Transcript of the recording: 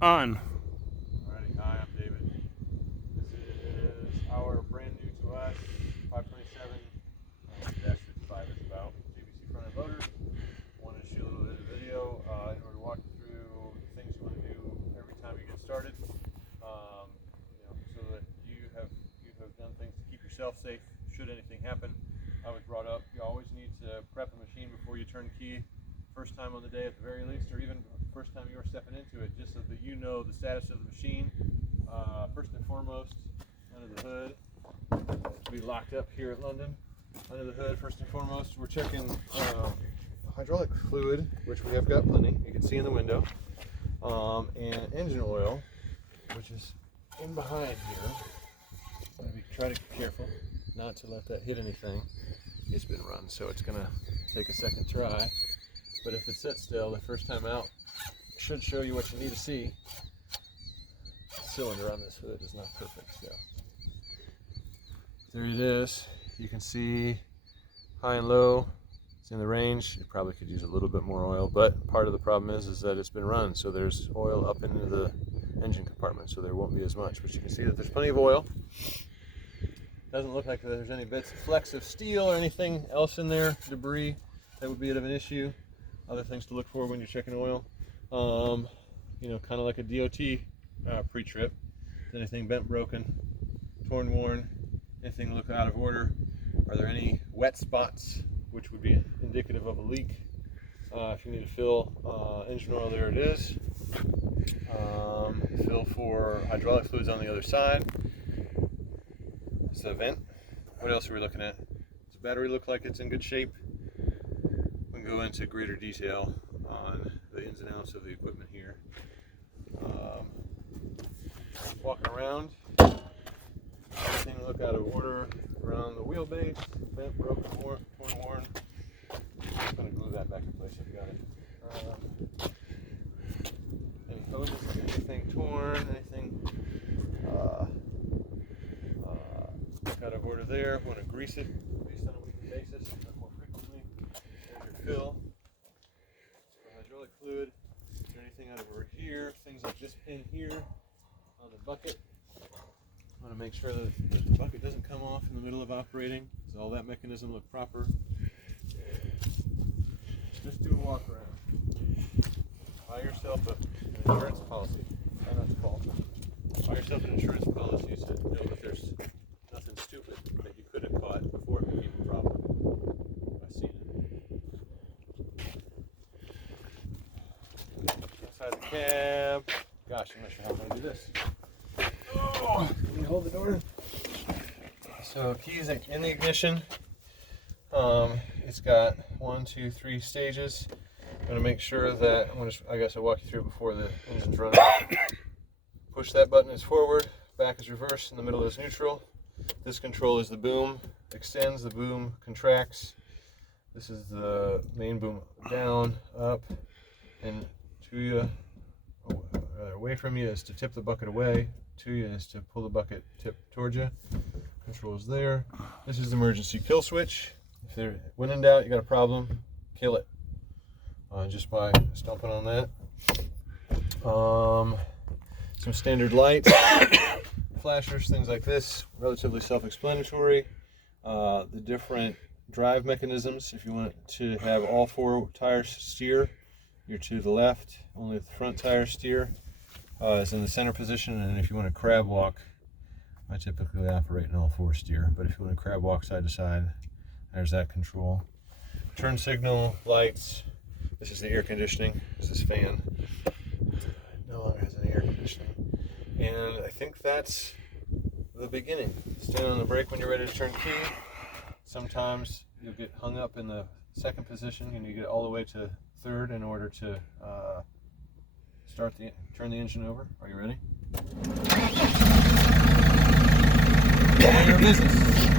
On. Alrighty, hi, I'm David. This is our brand new to us 527-55 is about JCB front end loader. I wanted to shoot a little bit of video in order to walk you through the things you want to do every time you get started, so that you have done things to keep yourself safe should anything happen. I was brought up, you always need to prep a machine before you turn key, first time on the day at the very least, or even first time you're stepping into it, just so that you know the status of the machine. First and foremost, under the hood, we locked up here at London. Under the hood, first and foremost, we're checking hydraulic fluid, which we have got plenty, you can see in the window, and engine oil, which is in behind here. I'm going to try to be careful not to let that hit anything. It's been run, so it's going to take a second try. But if it sits still, the first time out should show you what you need to see. The cylinder on this hood is not perfect still. There it is. You can see high and low. It's in the range. You probably could use a little bit more oil, but part of the problem is that it's been run, so there's oil up into the engine compartment, so there won't be as much. But you can see that there's plenty of oil. Doesn't look like there's any bits, flecks of steel or anything else in there, debris that would be of an issue. Other things to look for when you're checking oil, kind of like a DOT pre-trip. Anything bent, broken, torn, worn, anything look out of order? Are there any wet spots, which would be indicative of a leak? If you need to fill engine oil, there it is. Fill for hydraulic fluids on the other side. It's a vent. What else are we looking at? Does the battery look like it's in good shape? We can go into greater detail on the ins and outs of the equipment here. Walking around, everything look out of order around the wheelbase, bent, broken, torn, worn. I'm going to glue that back in place if you got it. Any hoses, anything torn, anything look out of order there. We want to grease it at least on a weekly basis, not more frequently. There's your fill for hydraulic fluid. Is there anything out of over here? Things like this pin here on the bucket. I want to make sure that the bucket doesn't come off in the middle of operating. Does all that mechanism look proper? Just do a walk around. Buy yourself an insurance policy. Try not to fall. Buy yourself an insurance policy so you know that there's nothing stupid that you could have caught before it became a problem. I've seen it. Inside the cab. Gosh, I'm not sure how I'm going to do this. Oh, can you hold the door? So keys in the ignition. It's got 1, 2, 3 stages. I'm going to make sure that I guess I'll walk you through before the engine's running. Push that button is forward, back is reverse, in the middle is neutral. This control is the boom extends, the boom contracts. This is the main boom down, up, and to you, away from you is to tip the bucket away. To you is to pull the bucket tip towards you. Controls there. This is the emergency kill switch. If when in doubt, you got a problem, kill it. Just by stomping on that. Some standard lights, flashers, things like this, relatively self-explanatory. The different drive mechanisms, if you want to have all 4 tires steer, you're to the left, only the front tire steer is in the center position, and if you want to crab walk, I typically operate in all 4 steer, but if you want to crab walk side to side, there's that control. Turn signal, lights. This is the air conditioning. This is fan. No longer has any air conditioning. And I think that's the beginning. Stand on the brake when you're ready to turn key. Sometimes you'll get hung up in the second position and you get all the way to third in order to turn the engine over. Are you ready? Your business.